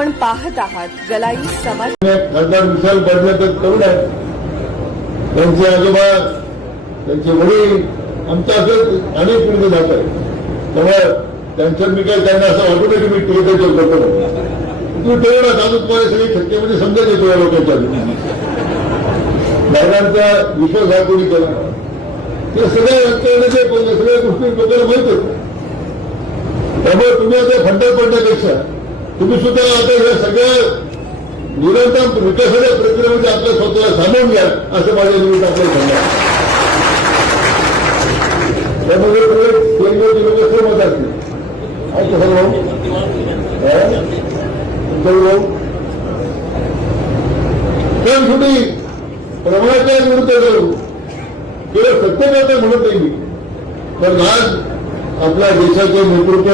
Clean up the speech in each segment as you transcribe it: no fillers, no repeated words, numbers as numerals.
आपण पाहत आहात गलाई समाज. खासदार विशाल पाटलांचं तरुण आहे, त्यांचे आजोबा, त्यांचे वडील, आमचं असं अनेक पिढी जात आहे. त्यामुळे त्यांचं मी काही त्यांना असं ऑटोमॅटिक मी टिकेट करतो. तुम्ही तेवढा दादू तुम्हाला सगळी शक्यमध्ये समजत येतो या लोकांच्या दादांचा विश्वास हा कोणी केला ते सगळ्या यंत्रणेचे सगळ्या गोष्टी लोकांना माहित होत. त्यामुळे तुम्ही आता फंडात पडण्यापेक्षा तुम्ही सुद्धा आता या सगळ्या निरंतर विकासाच्या प्रक्रियेमध्ये आपल्या स्वतःला सामावून घ्या असं माझ्या निमित्त आपल्याला सांगा. त्यामध्ये केंद्राचे लोक सहमत असतील. पण थोडी प्रमाणाच्या विरुद्ध जाऊ केवळ सत्यता म्हणत नाही मी, पण आज आपल्या देशाचे नेतृत्व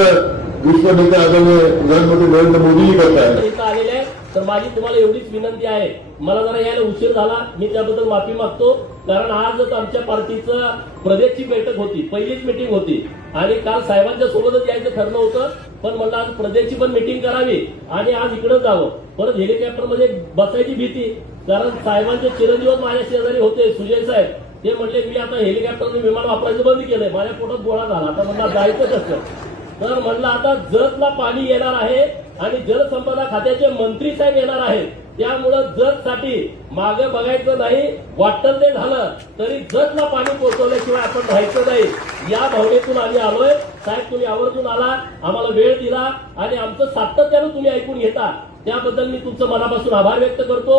विश्वनेते आदरणीय प्रधानमंत्री नरेंद्र मोदीजी करत आहे. तर माझी तुम्हाला एवढीच विनंती आहे, मला जरा यायला उशीर झाला, मी त्याबद्दल माफी मागतो. कारण आजच आमच्या पार्टीचं प्रदेशची बैठक होती, पहिलीच मिटिंग होती आणि काल साहेबांच्या सोबतच यायचं ठरलं होतं. पण म्हणलं आज प्रदेशची पण मिटिंग करावी आणि आज इकडं जावं. परत हेलिकॉप्टरमध्ये बसायची भीती, कारण साहेबांचे चिरंजीव माझ्या शेजारी होते सुजय साहेब. ते म्हणले मी आता हेलिकॉप्टरने विमान वापरायचं बंद केलंय, माझ्या पोटात गोळा झाला, आता म्हणलं जायचं कसं. तर म्हणलं आता जतला पाणी येणार आहे आणि जलसंपदा खात्याचे मंत्री साहेब येणार आहेत, त्यामुळं जतसाठी मागे बघायचं नाही. वाटतं ते झालं तरी जतला पाणी पोहोचवल्याशिवाय आपण राहायचं नाही, या भावनेतून आम्ही आलोय. साहेब तुम्ही आवर्जून आला, आम्हाला वेळ दिला आणि आमचं सातत्यानं तुम्ही ऐकून घेता, त्याबद्दल मी तुमचं मनापासून आभार व्यक्त करतो.